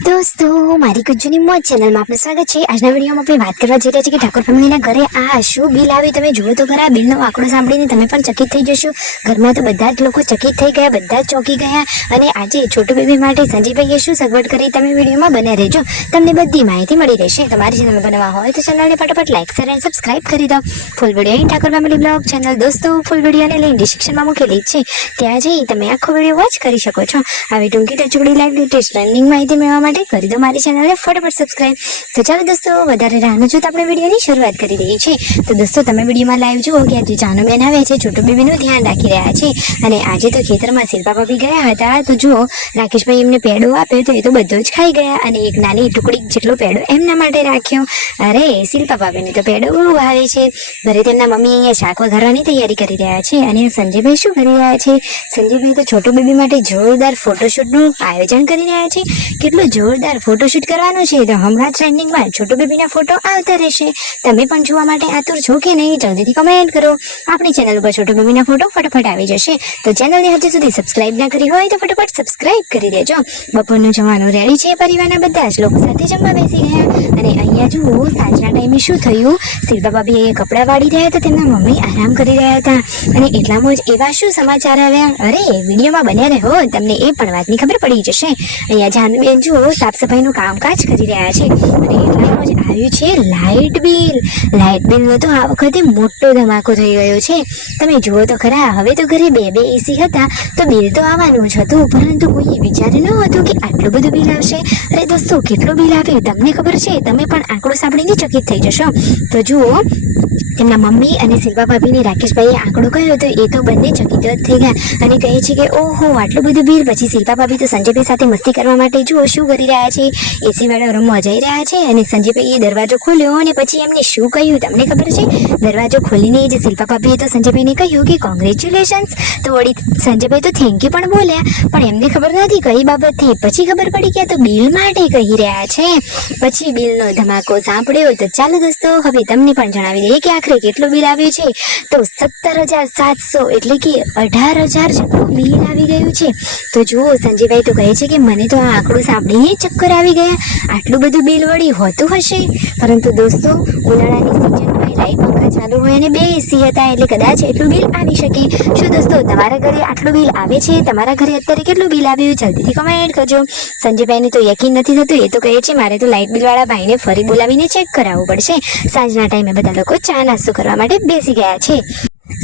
दोस्तों मारी गुज्जूनी मोज चैनल में आपનું સ્વાગત છે। આજના વિડીયોમાં આપણે વાત કરવા જઈ રહ્યા છીએ કે ઠાકોર ફેમિલીના ઘરે આ શું બિલ આવ્યું। તમે જુઓ તો ખરા, બિલનો આંકડો સાંભળીને તમે પણ ચકિત થઈ જશો। ઘરમાં તો બધા જ લોકો ચકિત થઈ ગયા, બધા જ ચોંકી ગયા। અને આજે છોટુ બેબી માટે સંજયભાઈએ શું સગવડ કરી, તમે વિડીયોમાં બને રહેજો, તમને બધી માહિતી મળી રહેશે। તમારી ચેનલ બનાવવા હોય તો ચેનલને ફટાફટ લાઈક શેર અને સબસ્ક્રાઇબ કરી દો। Full video Thakor family blog channel દોસ્તો ફૂલ વિડીયોને લિંક ડિસ્ક્રિપ્શનમાં મૂકેલી જ છે, ત્યાં જઈ તમે આખો વિડીયો વોચ કરી શકો છો। આવી ટૂંકી ટચુકડી લાઈવ લેટેસ્ટ ટ્રેન્ડિંગ માહિતી મેળવવા માટે કરી દો મારી ચેનલને ફટાફટ સબસ્ક્રાઇબ। તો ચાલો દોસ્તો વધારે રાહ ન જોતા આપણે વિડીયોની શરૂઆત કરી દઈએ છીએ। તો દોસ્તો તમે વિડીયોમાં લાઈવ જુઓ કે આજે જાનુ બેન આવે છે, છોટુ બેબીનું ધ્યાન રાખી રહ્યા છે। અને આજે તો ખેતરમાં શિલ્પા ભાભી ગયા હતા, તો જુઓ રાકેશભાઈ એમને પેડો આપ્યો તો એ તો બધો જ ખાઈ ગયા અને એક નાની ટુકડી જેટલો પેડો એમના માટે રાખ્યો। અરે શિલ્પા ભાભીને તો પેડો બહુ ભાવે છે। ઘરે તેમના મમ્મી અહીંયા શાક વઘારવાની તૈયારી કરી રહ્યા છે। અને સંજયભાઈ શું કરી રહ્યા છે, સંજયભાઈ તો છોટુ બેબી માટે જોરદાર ફોટોશૂટનું આયોજન કરી રહ્યા છે। કેટલું જોરદાર ફોટોશૂટ કરવાનું છે, તો હમણાં ટ્રેન્ડિંગમાં છોટુ બેબીના ફોટો આવતા રહેશે। તમે પણ જોવા માટે આતુર છો કે નહીં, જલ્દીથી કમેન્ટ કરો। આપણી ચેનલ ઉપર છોટુ બેબીના ફોટો ફટાફટ આવી જશે, તો ચેનલને હજુ સુધી સબસ્ક્રાઇબ ના કરી હોય તો ફટાફટ સબસ્ક્રાઇબ કરી દેજો। બપોરનું જમવાનું રેડી છે, પરિવારના બધા જ લોકો સાથે જમવા બેસી ગયા। અને અહીંયા જુઓ સાંજના ટાઈમે શું થયું, શિલ્પા ભાભી અહીંયા કપડાં વાળી રહ્યા હતા, તેમના મમ્મી આરામ કરી રહ્યા હતા। અને એટલામાં જ એવા શું સમાચાર આવ્યા, અરે વિડીયોમાં બન્યા રહો, તમને એ પણ વાતની ખબર પડી જશે। અહીંયા જાનબેન જુઓ સાફ સફાઈનું કામકાજ કરી રહ્યા છે। અને એટલામાં જ આવ્યું છે લાઇટ બિલ। લાઇટ બિલનો તો આ વખતે મોટો ધમાકો થઈ ગયો છે। તમે જુઓ તો ખરા, હવે તો ઘરે બે એસી હતા તો બિલ તો આવવાનું જ હતું, પરંતુ કોઈએ વિચાર્યું ન હતું કે આટલું બધું બિલ આવશે। અરે દોસ્તો કેટલું બિલ આવ્યું તમને ખબર છે, તમે પણ આંકડો સાંભળીને ચકિત થઈ જશો। તો જુઓ તેમના મમ્મી અને શિલ્પા ભાભીને રાકેશભાઈએ આંકડો કહ્યો તો એ તો બંને ચકિત જ થઈ ગયા અને કહે છે કે ઓહો આટલું બધું બિલ। પછી શિલ્પા ભાભી તો સંજયભાઈ સાથે મસ્તી કરવા માટે જુઓ શું કરી રહ્યા છે, એસી વાળા રૂમમાં જઈ રહ્યા છે। અને સંજયભાઈએ દરવાજો ખોલ્યો અને પછી એમને શું કહ્યું તમને ખબર છે, દરવાજો ખોલીને જ શિલ્પા ભાભીએ તો સંજયભાઈને કહ્યું કે કોંગ્રેચ્યુલેશન્સ। તો વળી સંજયભાઈ તો થેન્ક યુ પણ બોલ્યા, પણ એમને ખબર નથી કઈ બાબતથી। પછી ખબર પડી કે આ તો બિલ માટે કહી રહ્યા છે। પછી બિલનો ધમાકો સાંભળ્યો, તો ચાલો દોસ્તો હવે તમને પણ જણાવી દઈએ કે આખરે કેટલું બિલ આવ્યું છે, તો 17,700 એટલે કે 18,000 જેટલું બિલ આવી ગયું છે। તો જુઓ સંજયભાઈ તો કહે છે કે મને તો આ આંકડો સાંભળીને ચક્કર આવી ગયા, આટલું બધું બિલ વળી હોતું હશે। પરંતુ દોસ્તો ઉનાળાની સિઝનમાં લાઇટ પંખા ચાલુ હોય અને બે એસી હતા એટલે કદાચ એટલું બિલ આવી શકે। શું દોસ્તો તમારા ઘરે આટલું બિલ આવે છે, તમારા ઘરે અત્યારે કેટલું બિલ આવ્યું જલ્દીથી કમેન્ટ કરજો। સંજયભાઈને તો યકીન નથી થતું, એ તો કહે છે મારે તો લાઇટ બિલ વાળા ભાઈને ફરી બોલાવીને ચેક કરાવવું પડશે। સાંજના ટાઈમે બધા લોકો ચા નાસ્તો કરવા માટે બેસી ગયા છે।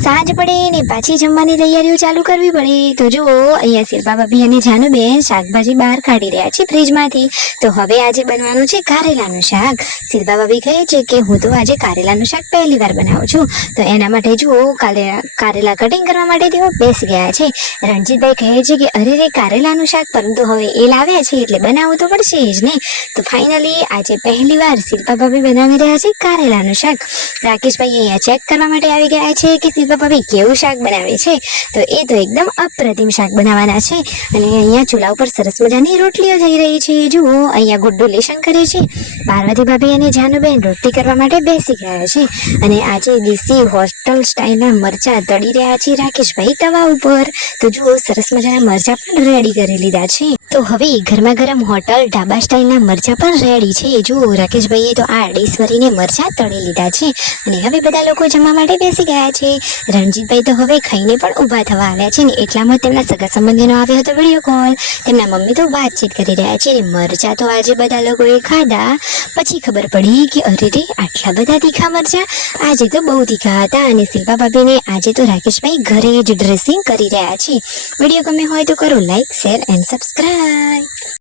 સાંજ પડે ને પાછી જમવાની તૈયારીઓ ચાલુ કરવી પડે। તો જુઓ અહીંયા શિલ્પા ભાભી અને જાનુબેન શાકભાજી બહાર કાઢી રહ્યા છે ફ્રીજમાંથી। તો હવે આજે બનવાનું છે કારેલાનું શાક। શિલ્પા ભાભી કહે છે કે હું તો આજે કારેલાનું શાક પહેલી વાર બનાવું છું, તો એના માટે જુઓ કારેલા કટિંગ કરવા માટે તેઓ બેસી ગયા છે। રણજીતભાઈ કહે છે કે અરે રે કારેલાનું શાક, પરંતુ હવે એ લાવ્યા છે એટલે બનાવવું તો પડશે જ ને। તો ફાઇનલી આજે પહેલી વાર શિલ્પા ભાભી બનાવી રહ્યા છે કારેલાનું શાક। રાકેશભાઈ અહીંયા ચેક કરવા માટે આવી ગયા છે કે શિલ્પા ભાભી કેવું શાક બનાવે છે, તો એ તો એકદમ અપ્રતિમ શાક બનાવવાના છે। અને અહીંયા ચૂલા ઉપર સરસ મજાની રોટલીઓ થઈ રહી છે। જુઓ અહીંયા ગુડ્ડુ લેશન કરે છે, પાર્વતી ભાભી અને જાનુબેન રોટલી કરવા માટે બેસી ગયા છે। અને આજે દેશી હોસ્ટેલ સ્ટાઇલના મરચા તળી રહ્યા છે રાકેશભાઈ તવા ઉપર। તો જુઓ સરસ મજાના મરચા પણ રેડી કરી લીધા છે। તો હવે ગરમા ગરમ હોટલ ઢાબા સ્ટાઇલના મરચા પણ રેડી છે। જુઓ રાકેશભાઈએ તો આ ડીશ ભરીને મરચા તળી લીધા છે અને હવે બધા લોકો જમવા માટે બેસી ગયા છે। રણજીતભાઈ તો હવે ખાઈને પણ ઊભા થવા આવ્યા છે ને એટલામાં તેમના સગા સંબંધીનો આવ્યો હતો વિડીયો કોલ। તેમના મમ્મી તો વાતચીત કરી રહ્યા છે, મરચા તો આજે બધા લોકોએ ખાધા, પછી ખબર પડી કે અરે રે આટલા બધા તીખા મરચા, આજે તો બહુ તીખા હતા। અને શિલ્પા ભાભીને આજે તો રાકેશભાઈ ઘરે જ ડ્રેસિંગ કરી રહ્યા છે। વિડીયો ગમે હોય તો કરો લાઈક શેર એન્ડ સબસ્ક્રાઇબ।